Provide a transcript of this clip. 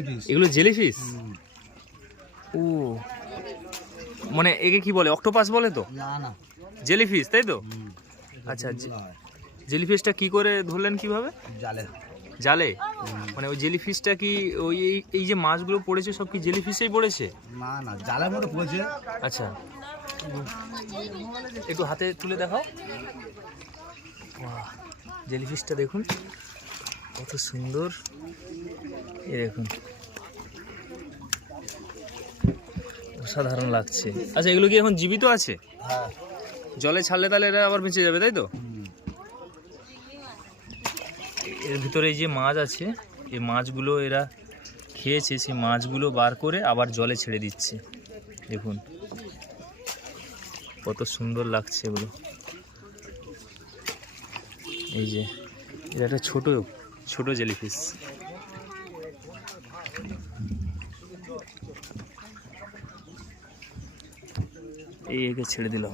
এগুলো জেলিফিশ? ও মানে একে কি বলে, অক্টোপাস বলে তো? না না, জেলিফিশ তাই তো? হুম, আচ্ছা, জেলিফিশটা কি করে ধরলেন, কিভাবে? জালে। জালে? মানে ওই জেলিফিশটা কি ওই এই যে মাছগুলো পড়েছে সব কি জেলিফিশেই পড়েছে? না না, জালের মধ্যে পড়েছে। আচ্ছা, একটু হাতে তুলে দেখাও। বাহ, জেলিফিশটা দেখুন কত সুন্দর, এই দেখুন অসাধারণ লাগছে। আচ্ছা, এগুলো কি এখন জীবিত আছে? হ্যাঁ, জলে ছাড়লে তাহলে এরা আবার বেঁচে যাবে তাই তো? এর ভিতরে এই যে মাছ আছে, এই মাছগুলো এরা খেয়েছে, সেই মাছগুলো বার করে আবার জলে ছেড়ে দিচ্ছে। দেখুন কত সুন্দর লাগছে এগুলো। এই যে এটা একটা ছোট জেলিফিশ। এই একে ছেড়ে দিলাম।